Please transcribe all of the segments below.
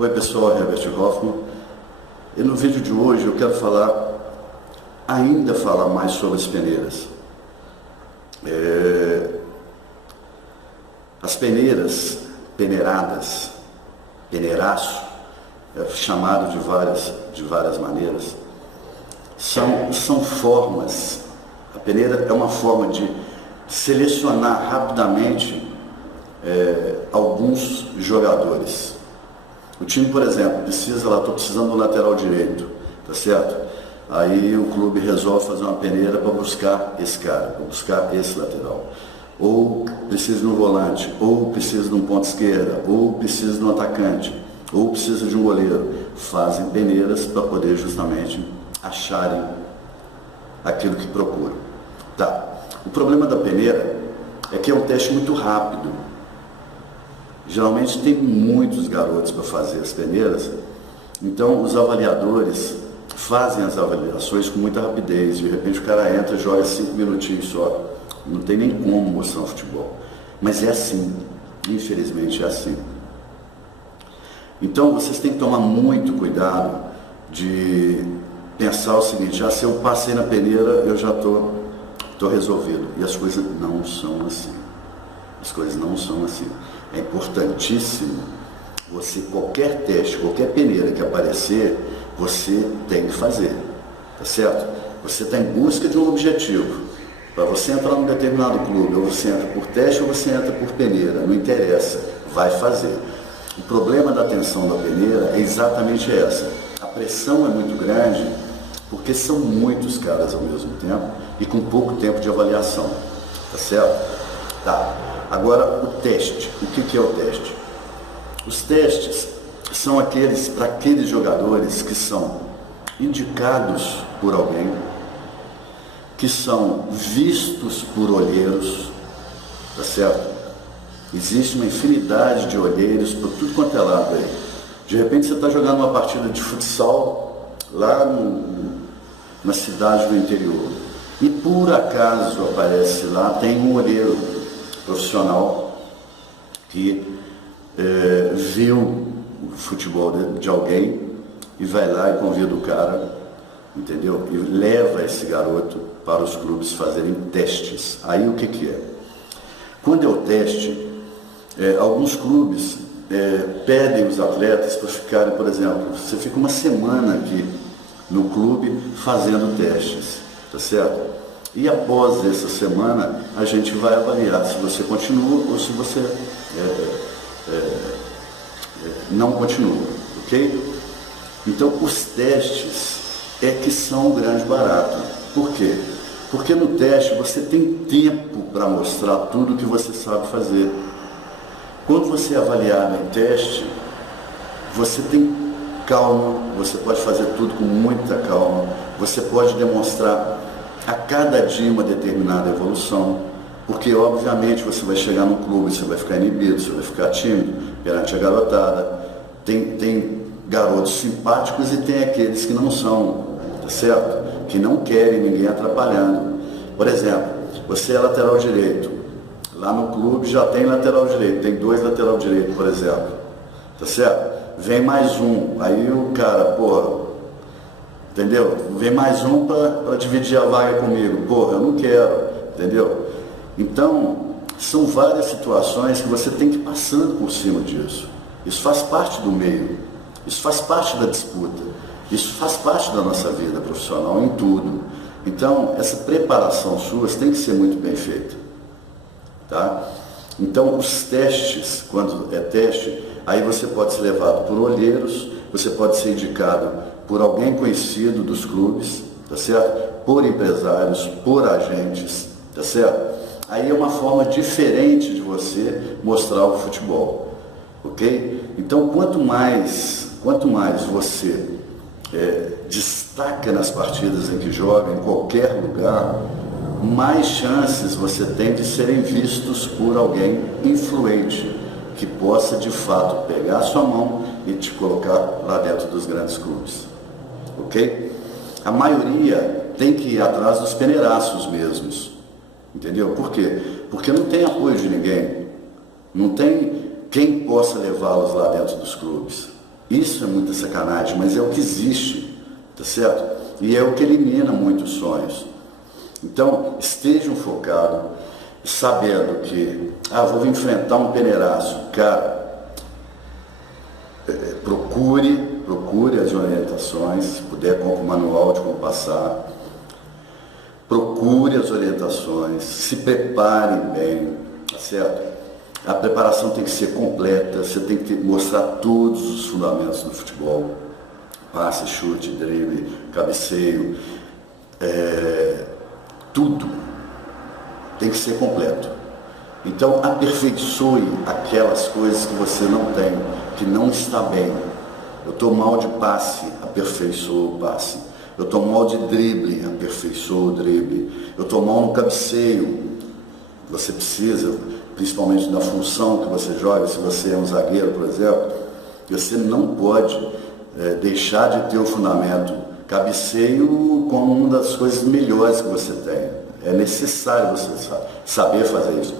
Oi pessoal, Herbert Hoffman. E no vídeo de hoje eu quero ainda falar mais sobre as peneiras. As peneiras, peneiradas, peneiraço, chamado de várias maneiras, são formas. A peneira é uma forma de selecionar rapidamente alguns jogadores. O time, por exemplo, estou precisando do lateral direito, tá certo? Aí o clube resolve fazer uma peneira para buscar esse cara, para buscar esse lateral. Ou precisa de um volante, ou precisa de um ponta esquerda, ou precisa de um atacante, ou precisa de um goleiro. Fazem peneiras para poder justamente acharem aquilo que procuram. Tá. O problema da peneira é que é um teste muito rápido. Geralmente tem muitos garotos para fazer as peneiras, então os avaliadores fazem as avaliações com muita rapidez. De repente o cara entra e joga 5 minutinhos só. Não tem nem como mostrar um futebol. Mas é assim, infelizmente é assim. Então vocês têm que tomar muito cuidado de pensar o seguinte: se eu passei na peneira, eu já estou resolvido. E as coisas não são assim. As coisas não são assim. É importantíssimo você, qualquer teste, qualquer peneira que aparecer, você tem que fazer, tá certo? Você está em busca de um objetivo. Para você entrar num determinado clube, ou você entra por teste ou você entra por peneira, não interessa, vai fazer. O problema da tensão da peneira é exatamente essa. A pressão é muito grande porque são muitos caras ao mesmo tempo e com pouco tempo de avaliação, tá certo? Tá. Agora, o teste. O que é o teste? Os testes são para aqueles jogadores que são indicados por alguém, que são vistos por olheiros, tá certo? Existe uma infinidade de olheiros por tudo quanto é lado aí. De repente você está jogando uma partida de futsal lá na cidade do interior e por acaso aparece lá, tem um olheiro profissional que viu o futebol de alguém e vai lá e convida o cara, entendeu? E leva esse garoto para os clubes fazerem testes. Aí o que é? Quando é o teste, alguns clubes pedem os atletas para ficarem, por exemplo, você fica uma semana aqui no clube fazendo testes, tá certo? E após essa semana, a gente vai avaliar se você continua ou se você não continua, ok? Então, os testes é que são o grande barato. Por quê? Porque no teste você tem tempo para mostrar tudo que você sabe fazer. Quando você é avaliado em teste, você tem calma, você pode fazer tudo com muita calma, você pode demonstrar a cada dia uma determinada evolução, porque obviamente você vai chegar no clube, você vai ficar inibido, você vai ficar tímido perante a garotada. Tem garotos simpáticos e tem aqueles que não são, tá certo? Que não querem ninguém atrapalhando. Por exemplo, você é lateral direito, lá no clube já tem lateral direito, tem 2 lateral direito, por exemplo, tá certo? Vem mais um, aí o cara, entendeu? Vem mais um para dividir a vaga comigo. Eu não quero, entendeu? Então, são várias situações que você tem que ir passando por cima disso. Isso faz parte do meio, isso faz parte da disputa, isso faz parte da nossa vida profissional em tudo. Então, essa preparação sua tem que ser muito bem feita, tá? Então, os testes, quando é teste, aí você pode ser levado por olheiros, você pode ser indicado por alguém conhecido dos clubes, tá certo? Por empresários, por agentes, tá certo? Aí é uma forma diferente de você mostrar o futebol, ok? Então, quanto mais você destaca nas partidas em que joga, em qualquer lugar, mais chances você tem de serem vistos por alguém influente, que possa de fato pegar a sua mão e te colocar lá dentro dos grandes clubes, ok? A maioria tem que ir atrás dos peneiraços mesmos, entendeu? Por quê? Porque não tem apoio de ninguém, não tem quem possa levá-los lá dentro dos clubes. Isso é muita sacanagem, mas é o que existe, tá certo? E é o que elimina muitos sonhos. Então, estejam focados, sabendo que, vou enfrentar um peneiraço. Cara, procure as orientações, se puder, compre o manual de como passar. Procure as orientações, se prepare bem, tá certo? A preparação tem que ser completa, você tem que mostrar todos os fundamentos do futebol. Passe, chute, drible, cabeceio, tudo tem que ser completo. Então, aperfeiçoe aquelas coisas que você não tem, que não está bem. Eu estou mal de passe, aperfeiçoa o passe. Eu estou mal de drible, aperfeiçoa o drible. Eu estou mal no cabeceio. Você precisa, principalmente na função que você joga, se você é um zagueiro, por exemplo, você não pode deixar de ter o fundamento. Cabeceio como uma das coisas melhores que você tem. É necessário você saber fazer isso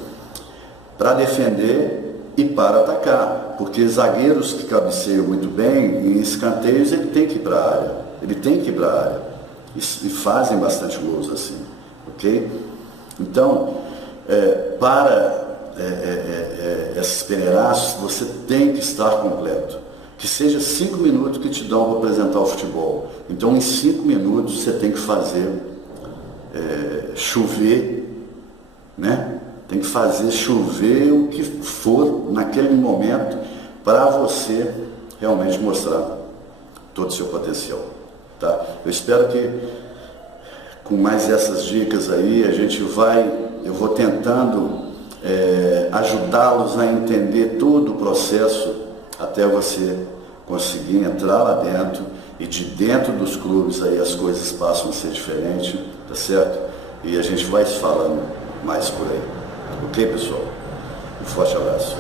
para defender e para atacar, porque zagueiros que cabeceiam muito bem, em escanteios ele tem que ir para a área, e fazem bastante gols assim, ok? Então, esses peneiraços você tem que estar completo, que seja 5 minutos que te dão para apresentar o futebol. Então, em 5 minutos você tem que fazer chover, né? Tem que fazer chover o que for naquele momento para você realmente mostrar todo o seu potencial, tá? Eu espero que com mais essas dicas aí eu vou tentando ajudá-los a entender todo o processo até você conseguir entrar lá dentro, e de dentro dos clubes aí as coisas passam a ser diferentes, tá certo? E a gente vai se falando mais por aí. Ok, pessoal? Um forte abraço.